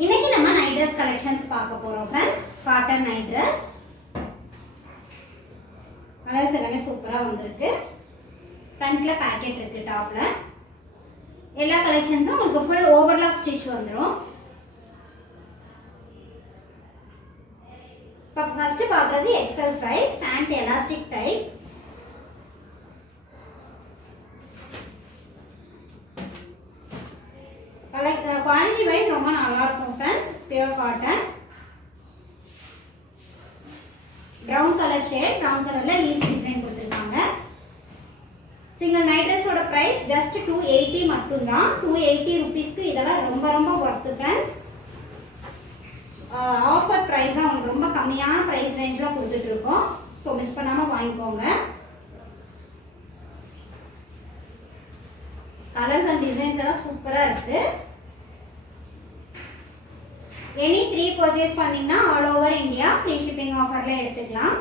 இன்னைக்கு நம்ம night dress collections பார்க்க போறோம் friends. Cotton night dress colours எல்லாமே சூப்பரா வந்திருக்கு. ஃப்ரண்ட்ல பாக்கெட் இருக்கு, டாப்ல எல்லா கலெக்ஷன்ஸும் உங்களுக்கு ஃபுல் ஓவர்லாக் ஸ்டிச் வந்துரும். இப்போ ஃபர்ஸ்ட் பார்க்குறது excel size pant elastic type. Quality wise ரொம்ப நல்லா இருக்கும் friends. Pure cotton, brown colour shade, brown கலர்ல லீவ்ஸ் டிசைன் கொடுத்துருக்காங்க. சிங்கிள் நைட் ட்ரெஸ்ஸோட ப்ரைஸ் ஜஸ்ட் 280 மட்டும்தான். 280 ருபீஸ்க்கு இதெல்லாம் ரொம்ப ரொம்ப ஒர்த்து ஃப்ரெண்ட்ஸ். ஆஃபர் ப்ரைஸ் தான், உங்களுக்கு ரொம்ப கம்மியான ப்ரைஸ் ரேஞ்சில் கொடுத்துட்டு இருக்கோம். ஸோ மிஸ் பண்ணாமல் வாங்கிக்கோங்க. கலர்ஸ் அண்ட் டிசைன்ஸ் எல்லாம் சூப்பராக இருக்கு. எனி 3 பர்ச்சேஸ் பண்ணீங்கன்னா all over India free shipping ஆஃபர்ல எடுத்துக்கலாம்.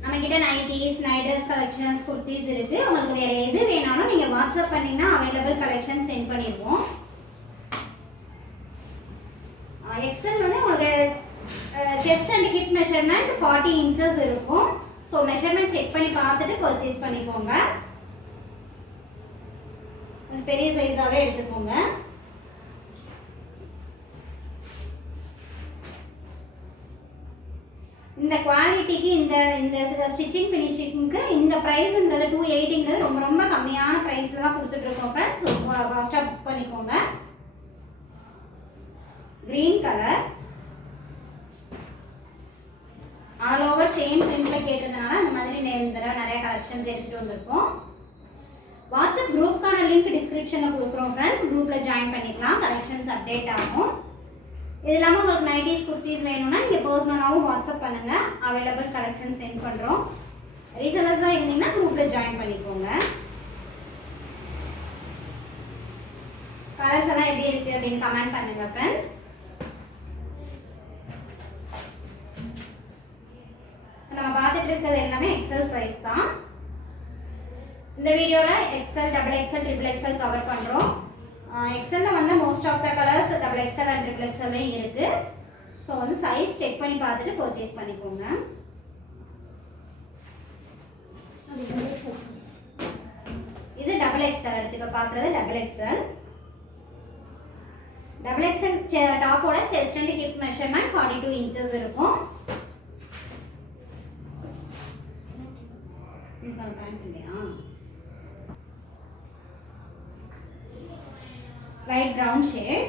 நம்ம கிட்ட nighties, night dress collections, kurtis இருக்கு. உங்களுக்கு வேற எது வேணாலும் நீங்க வாட்ஸ்அப் பண்ணீங்கன்னா அவைலபிள் கலெக்ஷன் சென்ட் பண்ணிடுவோம். எக்ஸல் வந்து உங்களுக்கு செஸ்ட் அண்ட் ஹிப் மெஷர்மெண்ட் 40 இன்ச்சஸ் இருக்கும். ஸோ மெஷர்மெண்ட் செக் பண்ணி பார்த்துட்டு பர்ச்சேஸ் பண்ணிக்கோங்க. பெரிய சைஸாவே எடுத்துக்கோங்க. இந்த குவாலிட்டிக்கு இந்த ஸ்டிச்சிங் ஃபினிஷிங்க்கு இந்த ப்ரைஸ்ங்கிறது 280ங்கிறது ரொம்ப ரொம்ப கம்மியான ப்ரைஸ்ல தான் கொடுத்துட்டு இருக்கோம் ஃப்ரெண்ட்ஸ். ஃபாஸ்டா புக் பண்ணிக்கோங்க. Green colour all over same பிரிண்ட்ல கேட்டதுனால அந்த மாதிரி நிறைய கலெக்ஷன்ஸ் எடுத்துட்டு வந்திருக்கோம். வாட்ஸ்அப் குரூப்க்கான லிங்க் டிஸ்கிரிப்ஷனில் கொடுக்குறோம் ஃப்ரெண்ட்ஸ். குரூப்பில் ஜாயின் பண்ணிக்கலாம், கலெக்ஷன்ஸ் அப்டேட் ஆகும். இது இல்லாமல் உங்களுக்கு நைட்டிஸ், குர்த்திஸ் வேணும்னா நீங்கள் பர்சனலாகவும் வாட்ஸ்அப் பண்ணுங்கள். அவைலபிள் கலெக்ஷன் சென்ட் பண்ணுறோம். ரீசெலர்ஸாக இருந்தீங்கன்னா குரூப்பில் ஜாயின் பண்ணிக்கோங்க. கலர்ஸ் எல்லாம் எப்படி இருக்குது அப்படின்னு கமெண்ட் பண்ணுங்கள் ஃப்ரெண்ட்ஸ். நம்ம பார்த்துட்டு இருக்கிறது எல்லாமே எக்ஸல் சைஸ் தான். இந்த வீடியோவில் XL, double XL, triple XL cover பண்ணுறோம். எக்ஸலில் வந்து most of the colours double XL and triple எக்ஸல்லையும் இருக்குது. ஸோ வந்து சைஸ் செக் பண்ணி பார்த்துட்டு பர்ச்சேஸ் பண்ணிக்கோங்க. இது டபுள் எக்ஸல் எடுத்துக்க பார்க்குறது டபுள் எக்ஸல். டபுள் எக்ஸல் டாப்போட chest and hip measurement 42 inches இருக்கும். Light brown shade,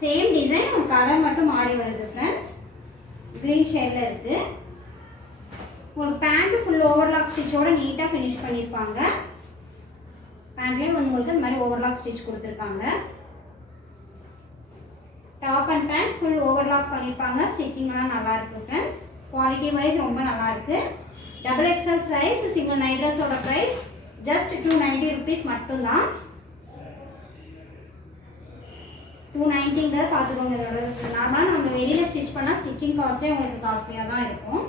same design, colour மட்டும் மாறி வருது ஃப்ரெண்ட்ஸ். கிரீன் ஷேட்ல இருக்கு. உங்களுக்கு பேண்ட் ஃபுல் ஓவர்லாக் ஸ்டிச்சோட நீட்டாக ஃபினிஷ் பண்ணியிருப்பாங்க. பேண்ட்லேயும் உங்களுக்கு இந்த மாதிரி ஓவர்லாக் ஸ்டிச் கொடுத்துருக்காங்க. Top and pant full overlock பண்ணியிருப்பாங்க. ஸ்டிச்சிங்லாம் நல்லா இருக்கு ஃப்ரெண்ட்ஸ். குவாலிட்டி வைஸ் ரொம்ப நல்லா இருக்கு. Double XL size single night ட்ரெஸ்ஸோட ப்ரைஸ் ஜஸ்ட் 290 ருபீஸ் மட்டும்தான். 290ங்கிறத பார்த்துக்கோங்க. இதோட நார்மலாக நம்ம வெளியில் ஸ்டிச் பண்ணால் ஸ்டிச்சிங் காஸ்ட்டே உங்களுக்கு காஸ்ட்லியாக தான் இருக்கும்.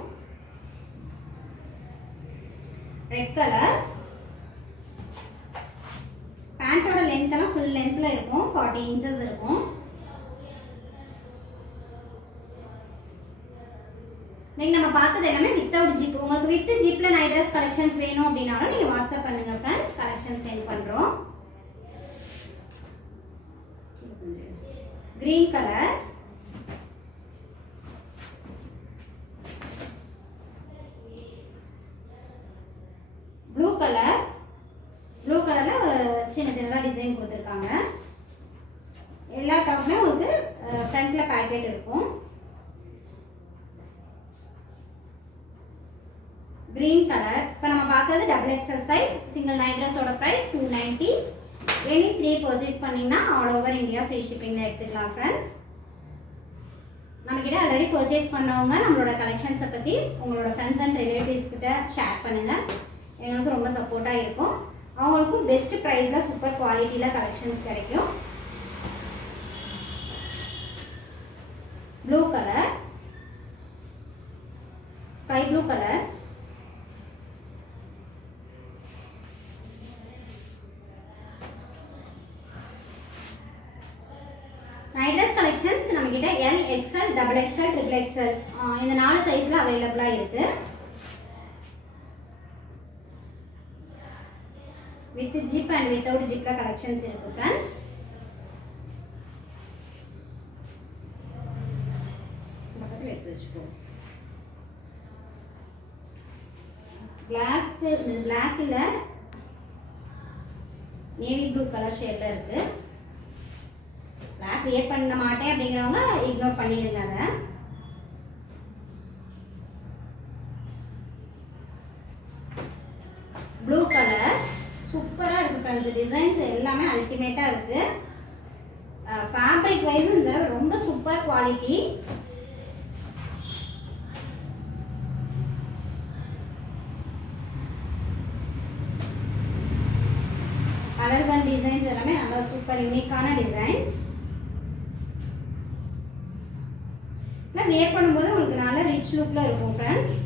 ரெட் கலர் பேண்ட்டோட லென்த் எல்லாம் ஃபுல் லென்த்தில் இருக்கும். 40 இன்ச்சஸ் இருக்கும். நீங்கள் நம்ம பார்த்தது எல்லாமே வித்தவுட் ஜிப். உங்களுக்கு வித் ஜிப்பில் நைட் ட்ரெஸ் கலெக்ஷன்ஸ் வேணும் அப்படின்னாலும் நீங்கள் வாட்ஸ்அப் பண்ணுங்கள் ஃப்ரெண்ட்ஸ். கலெக்ஷன் சென்ட் பண்ணுறோம். Green colour, blue colour, blue கலர்ல ஒரு சின்னதாக டிசைன் கொடுத்துருக்காங்க. எல்லா டாப்புமே உங்களுக்கு ஃப்ரண்ட்ல பேக்கெட் இருக்கும். Green colour. இப்போ நம்ம பார்க்கறது double XL size single night ட்ரெஸ்ஸோட ப்ரைஸ் 290. எனி 3 பர்ச்சேஸ் பண்ணிங்கன்னா ஆல் ஓவர் இந்தியா ஃப்ரீ ஷிப்பிங்கில் எடுத்துக்கலாம் ஃப்ரெண்ட்ஸ். நம்மக்கிட்ட ஆல்ரெடி பர்ச்சேஸ் பண்ணவங்க நம்மளோட கலெக்ஷன்ஸை பற்றி உங்களோட ஃப்ரெண்ட்ஸ் அண்ட் ரிலேட்டிவ்ஸ் கிட்ட ஷேர் பண்ணுங்கள். எங்களுக்கு ரொம்ப சப்போர்ட்டாக இருக்கும். அவங்களுக்கும் பெஸ்ட் ப்ரைஸில் சூப்பர் குவாலிட்டியில் கலெக்ஷன்ஸ் கிடைக்கும். Blue colour, sky blue colour, collections நம்மக்கிட்ட L, XL, double XL, triple XL இந்த 4 சைஸில் அவைலபிளாக இருக்குது. வித் ஜிப் அண்ட் வித்தவுட் ஜிப்பில் கலெக்ஷன்ஸ் இருக்குது ஃப்ரெண்ட்ஸ். எடுத்து வச்சுக்கோ. பிளாக்கில் நேவி ப்ளூ கலர் ஷேடில் இருக்குது. பிளாக் வியர் பண்ண மாட்டேன் அப்படிங்கிறவங்க இக்னோர் பண்ணிடுங்க. அதை ப்ளூ கலர் சூப்பராக இருக்குது ஃப்ரெண்ட்ஸ். டிசைன்ஸ் எல்லாமே அல்டிமேட்டாக இருக்குது. ஃபேப்ரிக் வைஸும் இந்த தடவை ரொம்ப super quality. Colours and designs எல்லாமே நல்லா சூப்பர் யூனிக்கான டிசைன்ஸ். வியர் பண்ணும்போது உங்களுக்கு நல்ல ரிச் லுக்கில் இருக்கும் ஃப்ரெண்ட்ஸ்.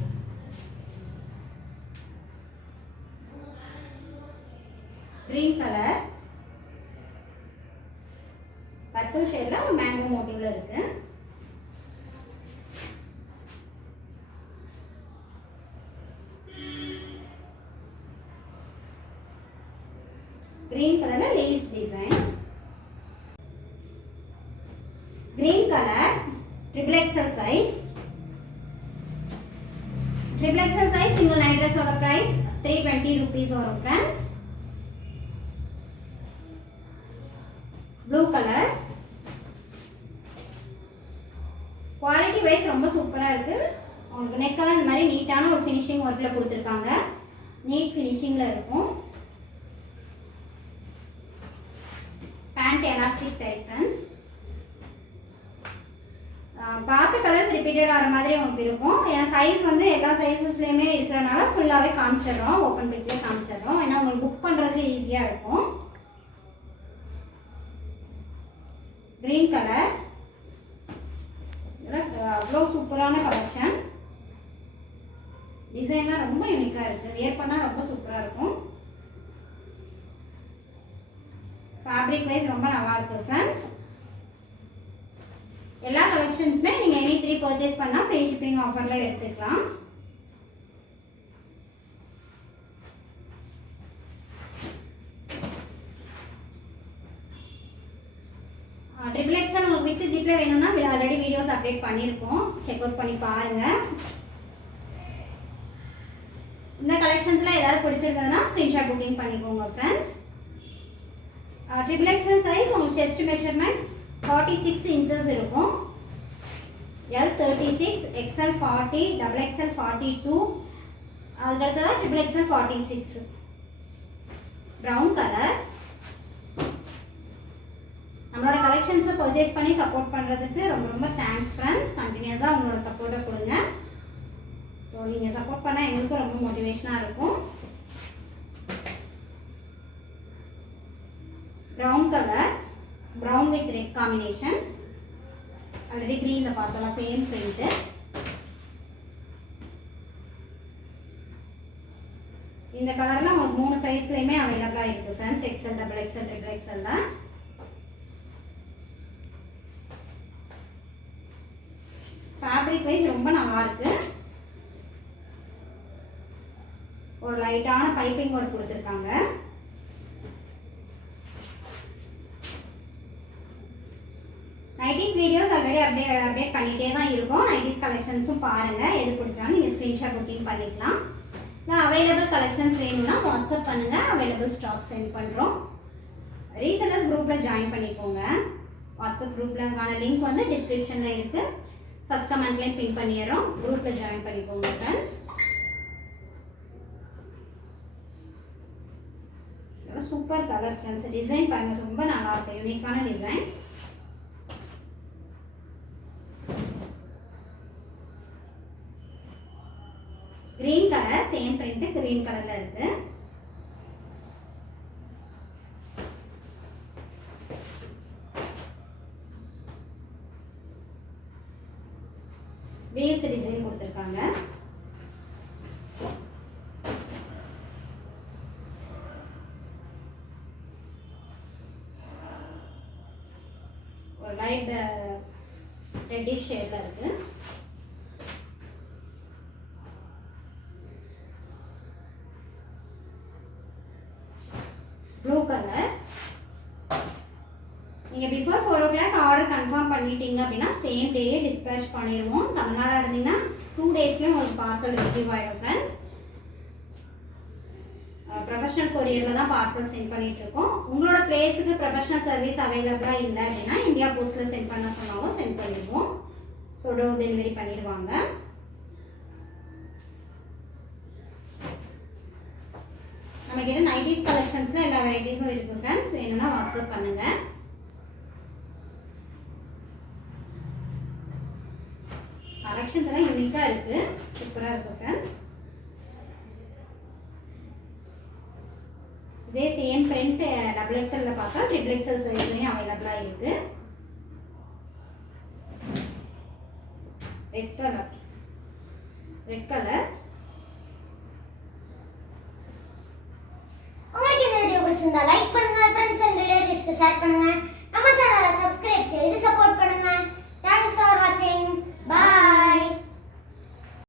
கிரீன் கலர் பர்பிள் ஷேட்ல ஒரு மேங்கோ மோட்டிவ்ல இருக்கு. green color leaves design. Green color triple XL size. Triple XL size single night dress order price 320 rupees வரும் friends. Blue color quality wise ரொம்ப சூப்பரா இருக்கு. உங்களுக்கு நெக்கெல்லாம் இந்த மாதிரி நீட்டான ஒரு ஃபினிஷிங் ஒர்க்ல கொடுத்திருக்காங்க. நீட் ஃபினிஷிங்ல இருக்கும். Pant elastic type friends. பார்த்த கலர்ஸ் ரிப்பீட்டட் ஆகிற மாதிரி உங்களுக்கு இருக்கும். ஏன்னா சைஸ் வந்து எல்லா சைஸஸ்லேயுமே இருக்கிறனால ஃபுல்லாகவே காமிச்சிடுறோம். ஓப்பன் பிக்லேயே காமிச்சிடுறோம். ஏன்னா உங்களுக்கு புக் பண்ணுறதுக்கு ஈஸியாக இருக்கும். க்ரீன் கலர் அவ்வளோ சூப்பரான கலெக்ஷன். டிசைன்லாம் ரொம்ப யூனிக்காக இருக்குது. வியர் பண்ணால் ரொம்ப சூப்பராக இருக்கும். ஃபேப்ரிக் வைஸ் ரொம்ப நல்லா இருக்குது ஃப்ரெண்ட்ஸ். எல்லா கலெக்ஷன்ஸுமே நீங்கள் எனி 3 பர்ச்சேஸ் பண்ணால் ஃப்ரீ ஷிப்பிங் ஆஃபரில் எடுத்துக்கலாம். ட்ரிபிள் எக்ஸ்எல் உங்களுக்கு வித் ஜிப்பில் வேணும்னா ஆல்ரெடி வீடியோஸ் அப்டேட் பண்ணியிருக்கோம். செக் அவுட் பண்ணி பாருங்கள். இந்த கலெக்ஷன்ஸில் ஏதாவது பிடிச்சிருந்ததுன்னா ஸ்க்ரீன்ஷாட் புக்கிங் பண்ணிக்கோங்க ஃப்ரெண்ட்ஸ். ட்ரிபிள் எக்ஸ்எல் சைஸ் உங்களுக்கு செஸ்ட் மெஷர்மெண்ட் 46 inches இருக்கும். L 36, XL 40, double XL 42, அதுக்கடுத்தது ட்ரிபிள் எக்ஸ்எல் 46. Brown colour. நம்மளோட கலெக்ஷன்ஸை பர்ச்சேஸ் பண்ணி சப்போர்ட் பண்ணுறதுக்கு ரொம்ப ரொம்ப தேங்க்ஸ் ஃப்ரெண்ட்ஸ். கண்டினியூஸாக உங்களோட சப்போர்ட்டை கொடுங்க. ஸோ நீங்கள் சப்போர்ட் பண்ணால் எங்களுக்கும் ரொம்ப மோட்டிவேஷனாக இருக்கும். Brown colour, brown with red combination. Already க்ரீனில் பார்த்தோம்ல சேம் பிரிண்ட்டு. இந்த கலர்லாம் உங்களுக்கு 3 சைஸ்லையுமே அவைலபிளாக இருக்குது friends. XL, double XL, triple எக்ஸ்எல்ல. ஃபேப்ரிக் வைஸ் ரொம்ப நல்லாயிருக்கு. ஒரு லைட்டான பைப்பிங் ஒர்க் கொடுத்துருக்காங்க. நைட்டிஸ் வீடியோஸ் ஆல்ரெடி அப்டேட் பண்ணிகிட்டே தான் இருக்கும். நைட்டிஸ் கலெக்ஷன்ஸும் பாருங்கள். எது பிடிச்சாலும் நீங்கள் ஸ்க்ரீன்ஷாட் புக்கிங் பண்ணிக்கலாம். இல்லை அவைலபிள் கலெக்ஷன்ஸ் வேணும்னா வாட்ஸ்அப் பண்ணுங்கள். அவைலபிள் ஸ்டாக் சென்ட் பண்ணுறோம். ரீசெல்லர்ஸ் குரூப்பில் ஜாயின் பண்ணிக்கோங்க. வாட்ஸ்அப் குரூப்லக்கான லிங்க் வந்து டிஸ்கிரிப்ஷனில் இருக்குது. ஃபஸ்ட் கமெண்ட்லேயும் பின் பண்ணிடுறோம். குரூப்பில் ஜாயின் பண்ணிக்கோங்க friends. Super colour friends. Design பாருங்கள், ரொம்ப நல்லாயிருக்கும். யூனிக்கான design. Green colour, same print green கலர்ல இருக்கு. வேவ்ஸ் டிசைன் கொடுத்திருக்காங்க. ஒரு லைட் ரெட்டிஷ் ஷேட்ல இருக்கு. Blue colour. நீங்க பிஃபோர் 4 o'clock ஆர்டர் கன்ஃபார்ம் பண்ணிட்டீங்க அப்படின்னா சேம் டேயே டிஸ்பேச் பண்ணிடுவோம். தமிழ்நாடா இருந்தீங்கன்னா 2 daysலயே உங்களுக்கு பார்சல் ரிசீவ் ஆயிடும் ஃப்ரெண்ட்ஸ். ப்ரொஃபஷனல் கொரியரில் தான் பார்சல் சென்ட் பண்ணிட்டு இருக்கோம். உங்களோட பிளேஸுக்கு ப்ரொஃபஷனல் சர்வீஸ் அவைலபிளாக இல்லை அப்படின்னா இந்தியா போஸ்ட்டில் சென்ட் பண்ண சொன்னாலும் சென்ட் பண்ணிடுவோம். ஸோ டோர் டெலிவரி பண்ணிடுவாங்க. நம்மக்கிட்ட நைட்டிஸ் கலெக்ஷன்ஸில் எல்லா வெரைட்டிஸும் இருக்குது ஃப்ரெண்ட்ஸ். வேணும்னா வாட்ஸ்அப் பண்ணுங்கள். கலெக்ஷன்ஸ் எல்லாம் யூனிக்காக இருக்குது, சூப்பராக இருக்குது ஃப்ரெண்ட்ஸ். இதே சேம் பிரிண்ட் XXL பார்த்தா XXL சைஸ்லையும் அவைலபிளாக இருக்குது. Red colour. உங்களுக்கு இந்த வீடியோ பிடிச்சிருந்தா லைக் பண்ணுங்க, ஃப்ரெண்ட்ஸ் அண்ட் ரிலேட்டிவ்ஸ்க்கு ஷேர் பண்ணுங்க.